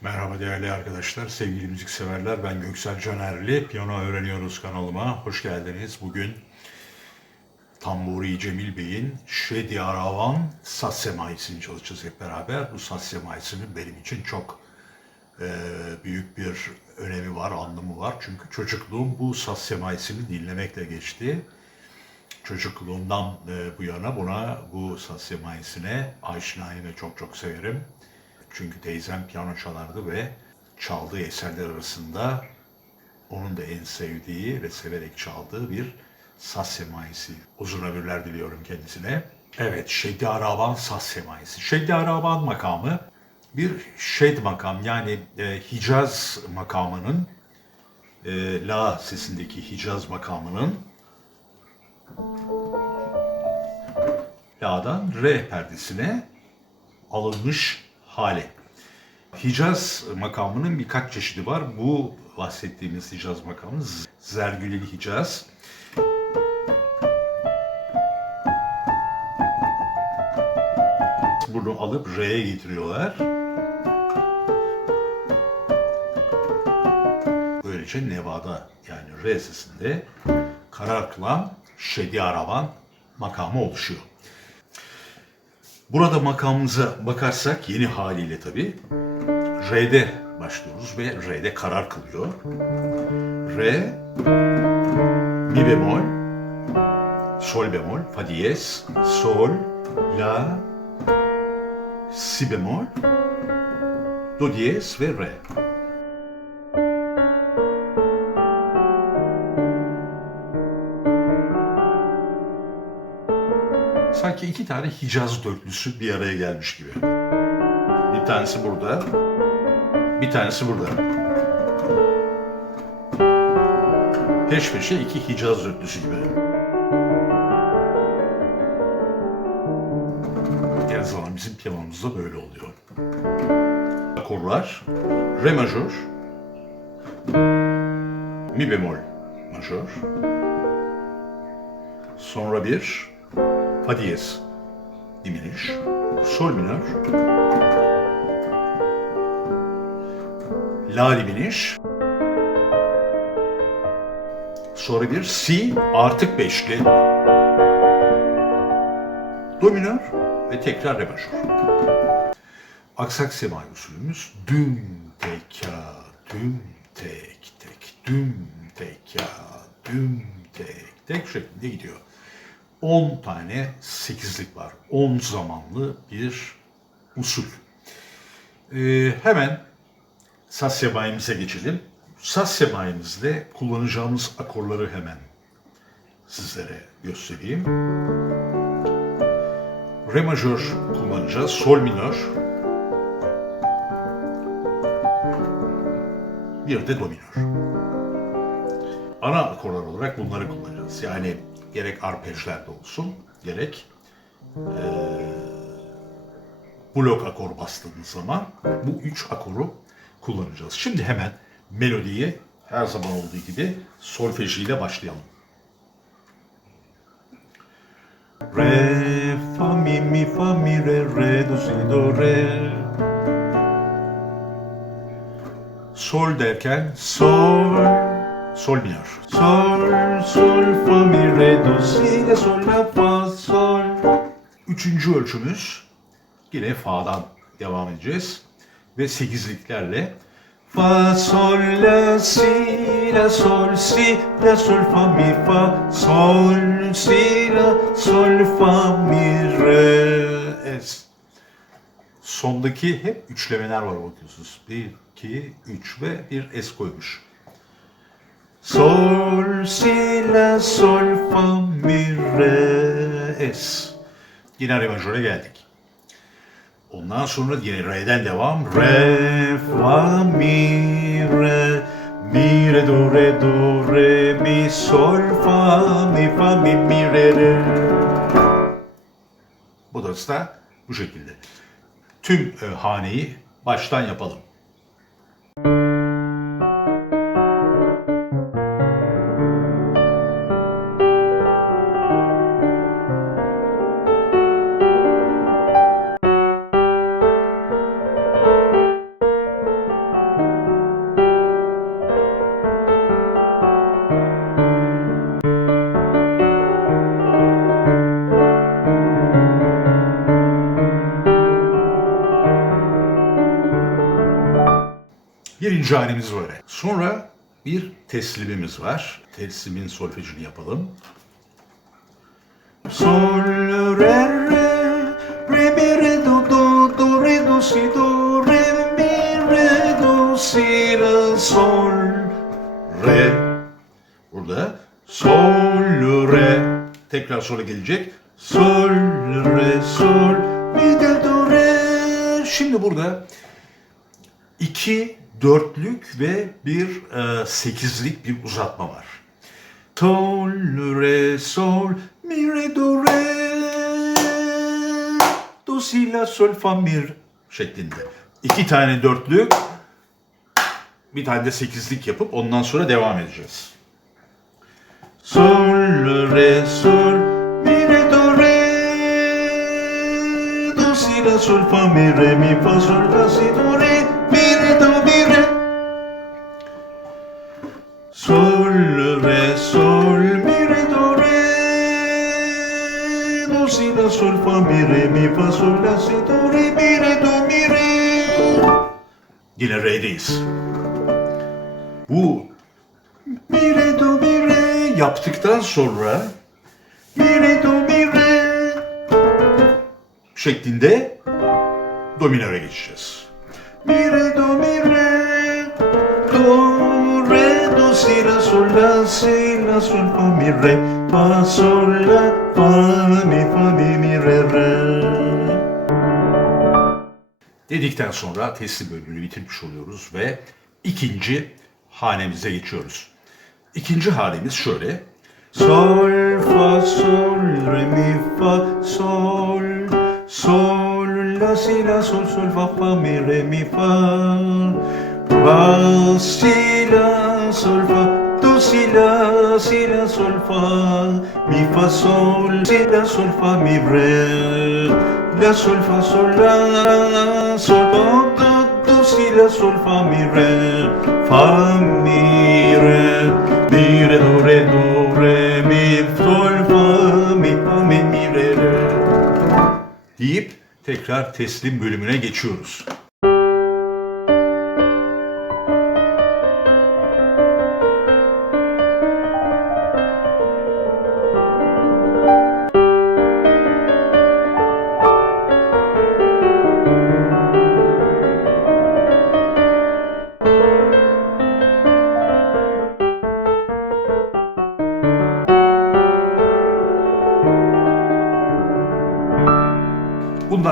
Merhaba değerli arkadaşlar, sevgili müzikseverler. Ben Göksel Canerli. Piyano Öğreniyoruz kanalıma. Hoş geldiniz. Bugün Tamburi Cemil Bey'in Şedi Aravan Saz Semaisi'ni çalışacağız hep beraber. Bu Saz Semaisi'nin benim için çok e, büyük bir önemi var, anlamı var. Çünkü çocukluğum bu Saz Semaisi'ni dinlemekle geçti. Çocukluğumdan e, bu yana buna, bu Saz Semaisi'ne aşinayım ve çok çok severim. Çünkü teyzem piyano çalardı ve çaldığı eserler arasında onun da en sevdiği ve severek çaldığı bir saz semaisi. Uzun ömürler diliyorum kendisine. Evet, Şeddi Araban saz semaisi. Şeddi Araban makamı bir şed makam yani e, Hicaz makamının e, La sesindeki Hicaz makamının La'dan Re perdesine alınmış hali. Hicaz makamının birkaç çeşidi var. Bu bahsettiğimiz Hicaz makamı Z- Zergüleli Hicaz. Bunu alıp Re'ye getiriyorlar. Böylece Nevada yani Re sesinde karar kılan Şedi Araban makamı oluşuyor. Burada makamımıza bakarsak yeni haliyle tabii Re'de başlıyoruz ve Re'de karar kılıyor. Re, mi bemol, sol bemol, fa diyez, sol, la, si bemol, do diyez ve re. İki tane Hicaz dörtlüsü bir araya gelmiş gibi. Bir tanesi burada, bir tanesi burada. Peş peşe iki Hicaz dörtlüsü gibi. Her zaman bizim piyanomuzda böyle oluyor. Akorlar, Re majör, Mi bemol majör, sonra bir Fa diyez diminiş, sol minör, la diminiş, sonra bir si artık beşli, do minör ve tekrar re majör. Aksak semai usulümüz düm teka, düm tek tek, düm teka, düm tek tek şeklinde gidiyor. 10 tane sekizlik var. 10 zamanlı bir usul. Ee, hemen saz semaimize geçelim. Saz semaimizde kullanacağımız akorları hemen sizlere göstereyim. Re majör kullanacağız, sol minör, bir de do minör. Ana akorlar olarak bunları kullanacağız. Yani gerek arpejlerde olsun, gerek eee blok akor bastığınız zaman bu üç akoru kullanacağız. Şimdi hemen melodiyi her zaman olduğu gibi solfejiyle başlayalım. Re, fa, mi, mi, fa, mi, re, re, do, si, do, re. Sol derken sol, sol minör. Sol, sol, fa, mi, re, do, si, la, sol, la, fa, sol. Üçüncü ölçümüz yine fa'dan devam edeceğiz. Ve sekizliklerle Fa, sol, la, si, la, sol, si, la, sol, fa, mi, fa, sol, si, la, sol, fa, mi, re, es. Sondaki hep üçlemeler var bakıyorsunuz. Bir, iki, üç ve bir es koymuş. Sol, si, la, sol, fa, mi, re, es. Yine re majöre geldik. Ondan sonra yine re'den devam. Re, fa, mi, re, mi, re, do, re, do, re, mi, sol, fa, mi, fa, mi, mi, re, re. Bu da bu şekilde. Tüm e, haneyi baştan yapalım. Halimiz böyle. Sonra bir teslimimiz var. Teslimin solfejini yapalım. Sol, re, re, re, mi, re, do, do, do, re, do, si, do, re, mi, re, do, si, la, sol, re. Burada sol, re. Tekrar sola gelecek. Sol, re, sol, mi, de, do, re. Şimdi burada iki dörtlük ve bir e, sekizlik bir uzatma var. Sol, re, sol, mi, re, do, re, do, si, la, sol, fa, mi şeklinde. İki tane dörtlük, bir tane de sekizlik yapıp ondan sonra devam edeceğiz. Sol, re, sol, mi, re, do, re, do, si, la, sol, fa, mi, re, mi, fa, sol, la, si, do, re, la, sol, fa, mi, re, mi, fa, sol, la, si, do, re, mi, re, do, mi, re. Yine re'deyiz. Bu mi, re, do, mi, re yaptıktan sonra mi, re, do, mi, re şeklinde do minöre geçeceğiz. Mi, re, do, mi, re do, re, do, si, la, sol, la, si, la, sol, fa, mi, re fa, sol, la, fa, mi, fa, mi, mi, re, re dedikten sonra teslim bölümünü bitirmiş oluyoruz ve ikinci hanemize geçiyoruz. İkinci hanemiz şöyle. Sol, fa, sol, re, mi, fa, sol, sol, la, si, la, sol, sol, fa, fa, mi, re, mi, fa, fa, si, la, sol, fa, do, si, la, si, la, sol, fa, mi, fa, sol, si, la, sol, fa, mi, re, la, sol, fa, sol, la, sol, do, do, do, si, la, sol, fa, mi, re, fa, mi, re, mi, re, do, re, do, re, mi, sol, fa, mi, fa, mi, mi, re, re. Deyip tekrar teslim bölümüne geçiyoruz.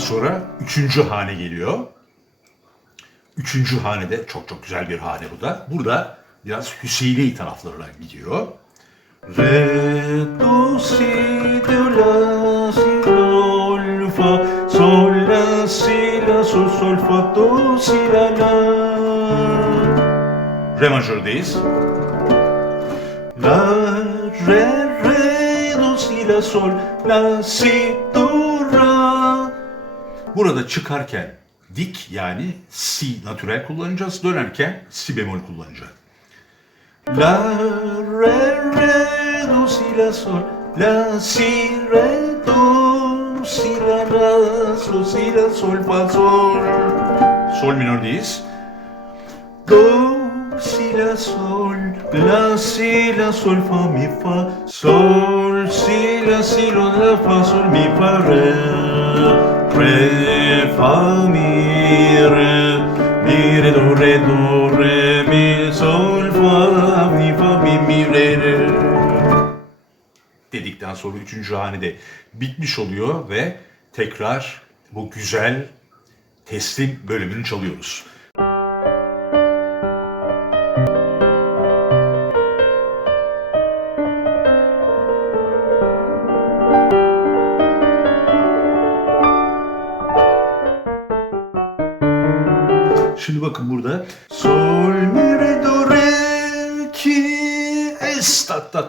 Sonra üçüncü hane geliyor. Üçüncü hanede çok çok güzel bir hane bu da. Burada biraz Hüseyini taraflarına gidiyor. Re, do, si, do, la, si, sol, fa, sol, la, si, la, sol, sol, fa, do, si, la, la. Re majördeyiz. La, re, re, do, si, la, sol, la, si, do. Burada çıkarken dik yani si natürel kullanacağız. Dönerken si bemol kullanacağız. La, re, re, do, si, la, sol, la, si, re, do, si, la, la, sol, si, la, sol, fa, sol. Sol minördeyiz. Do, si, la, sol, la, si, la, sol, fa, mi, fa, sol, si, la, si, lo, la, fa, sol, mi, fa, re, re, mi, re, do, re, do, re, mi, sol, fa, mi, fa, mi, mi, re, re. Dedikten sonra üçüncü hanede bitmiş oluyor ve tekrar bu güzel teslim bölümünü çalıyoruz.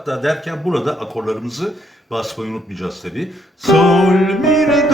Es tat tat ta derken burada akorlarımızı basmayı unutmayacağız tabi. Sol mi re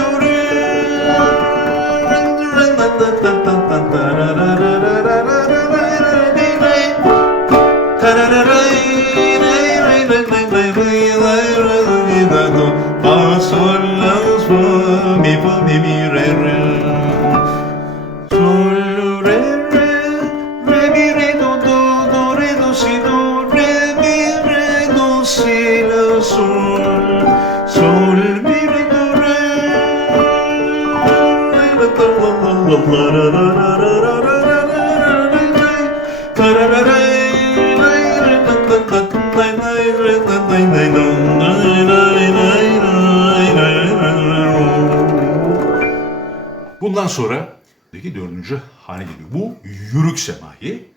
sonra peki dördüncü hane geliyor. Bu yürük semahi.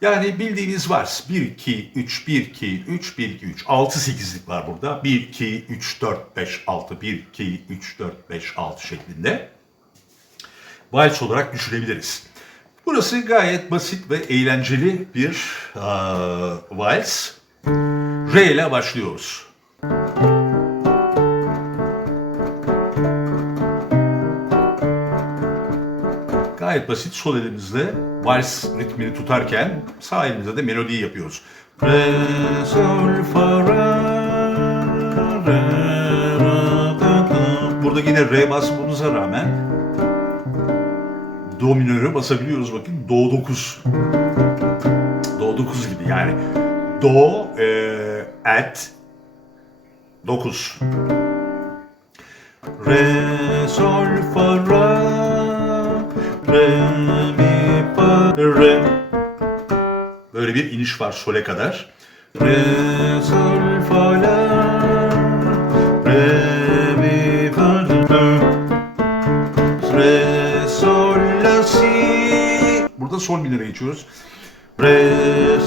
Yani bildiğiniz vals 1 2 3 1 2 3 1 2 3 6 8'lik var burada. 1 2 3 4 5 6 1 2 3 4 5 6 şeklinde. Vals olarak düşünebiliriz. Burası gayet basit ve eğlenceli bir uh, vals. R ile başlıyoruz. Gayet basit sol elimizle vals ritmini tutarken sağ elimizle de melodiyi yapıyoruz. Re, sol, fa, ra, re, ra, da, da. Burada yine re basmamıza rağmen do minörü basabiliyoruz bakın. Do 9. Do 9 gibi yani. Do, e, at 9. Re, sol, fa, ra, re, mi, fa, re. Böyle bir iniş var sole kadar. Re, sol, fa, la, re, mi, fa, re. Re, sol, la, si. Burada sol minöre geçiyoruz. Re,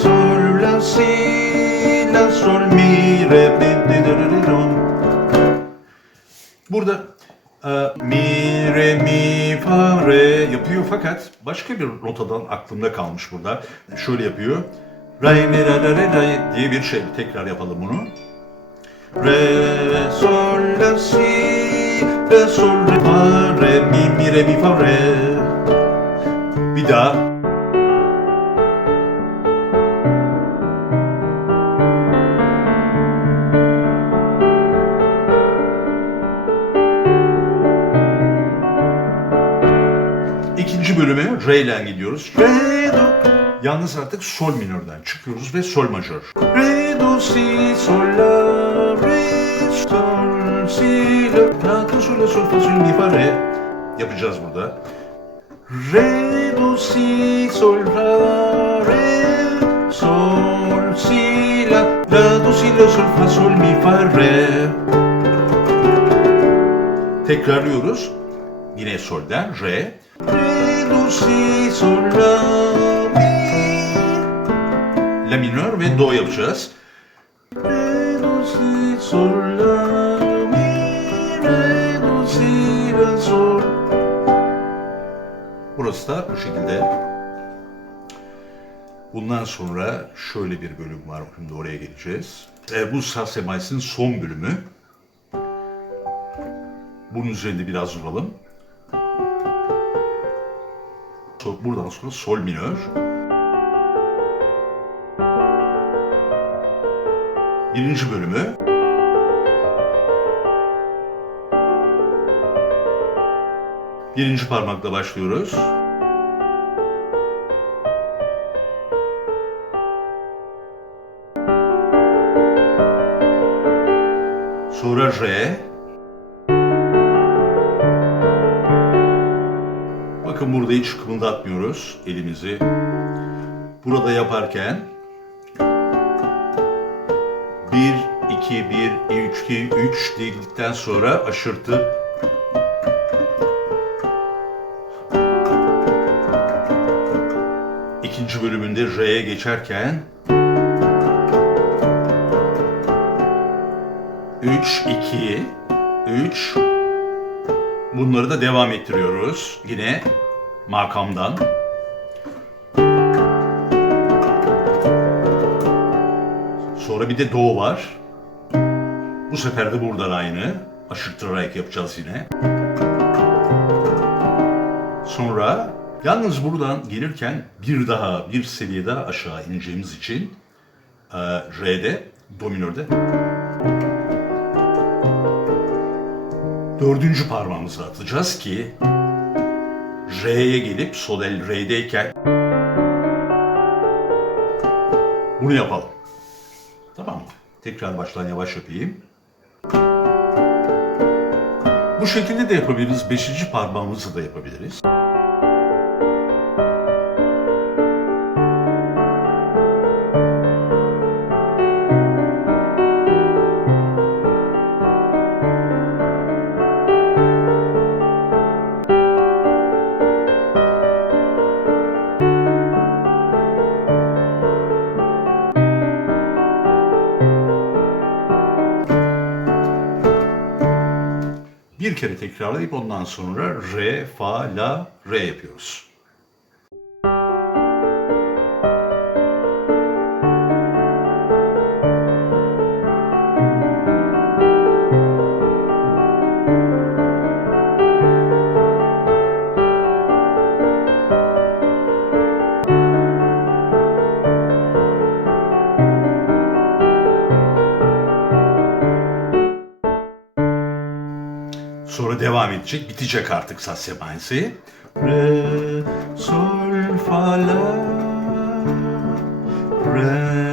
sol, la, si, la, sol, mi, re, mi, di, di, di. Burada başka bir notadan aklımda kalmış burada. Şöyle yapıyor. Re, mi, re, re, re diye bir şey. Tekrar yapalım bunu. Re, sol, la, si, re, sol, re, fa, re, mi, mi, re, mi, fa, re. Bir daha. Bölüme re ile gidiyoruz. Re, do. Yalnız artık sol minörden çıkıyoruz ve sol majör. Re, do, si, sol, la, re, sol, si, la, la, sol, la, sol, fa, sol, mi, fa, re. Yapacağız burada. Re, do, si, sol, la, re, sol, si, la, la, do, si, la, sol, fa, sol, mi, fa, re. Tekrarlıyoruz. Yine solden re. Re, si, sol, la, mi. La minör ve do yapacağız. Re, do, si, mi. Re, do, si, sol. Burası da bu şekilde. Bundan sonra şöyle bir bölüm var. Şimdi oraya geleceğiz. E, bu Saz son bölümü. Bunun üzerinde biraz duralım. Buradan sonra sol minör. Birinci bölümü. Birinci parmakla başlıyoruz. Sonra re. Bakın burada hiç kımıldatmıyoruz elimizi. Burada yaparken 1, 2, 1, 3, 2, 3 dedikten sonra aşırtıp ikinci bölümünde R'ye geçerken 3, 2, 3 Bunları da devam ettiriyoruz. Yine makamdan. Sonra bir de do var. Bu sefer de buradan aynı. Aşırttırarak yapacağız yine. Sonra yalnız buradan gelirken bir daha bir seviye daha aşağı ineceğimiz için e, R'de, do minörde dördüncü parmağımızı atacağız ki R'ye gelip sol el R'deyken bunu yapalım. Tamam mı? Tekrar baştan yavaş yapayım. Bu şekilde de yapabiliriz. Beşinci parmağımızı da yapabiliriz. Kere tekrarlayıp ondan sonra re, fa, la, re yapıyoruz. Edecek, bitecek artık saz semansı. Re, sol, fa, la, re,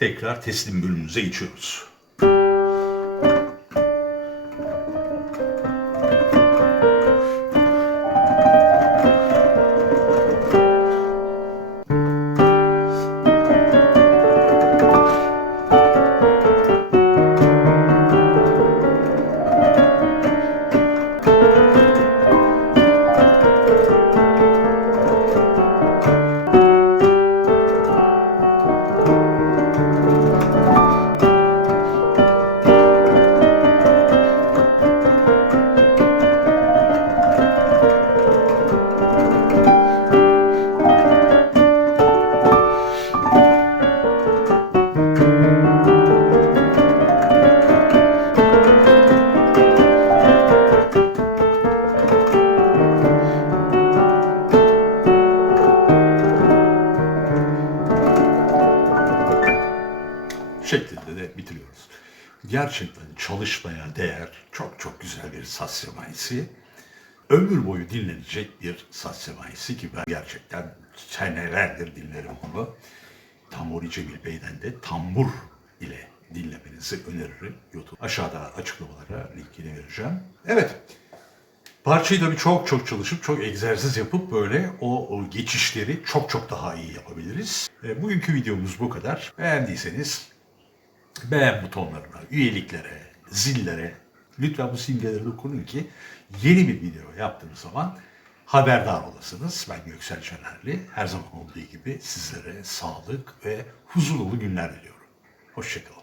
Tekrar teslim bölümümüze geçiyoruz. Çalışmaya değer çok çok güzel bir saz semaisi. Ömür boyu dinlenecek bir saz semaisi ki ben gerçekten senelerdir dinlerim bunu. Tamburi Cemil Bey'den de tambur ile dinlemenizi öneririm. YouTube aşağıda açıklamalara linkini vereceğim. Evet. Parçayı tabii çok çok çalışıp çok egzersiz yapıp böyle o, o geçişleri çok çok daha iyi yapabiliriz. E, bugünkü videomuz bu kadar. Beğendiyseniz beğen butonlarına, üyeliklere, zillere lütfen bu simgelere dokunun ki yeni bir video yaptığım zaman haberdar olasınız. Ben Göksel Şenerli. Her zaman olduğu gibi sizlere sağlık ve huzur dolu günler diliyorum. Hoşçakalın.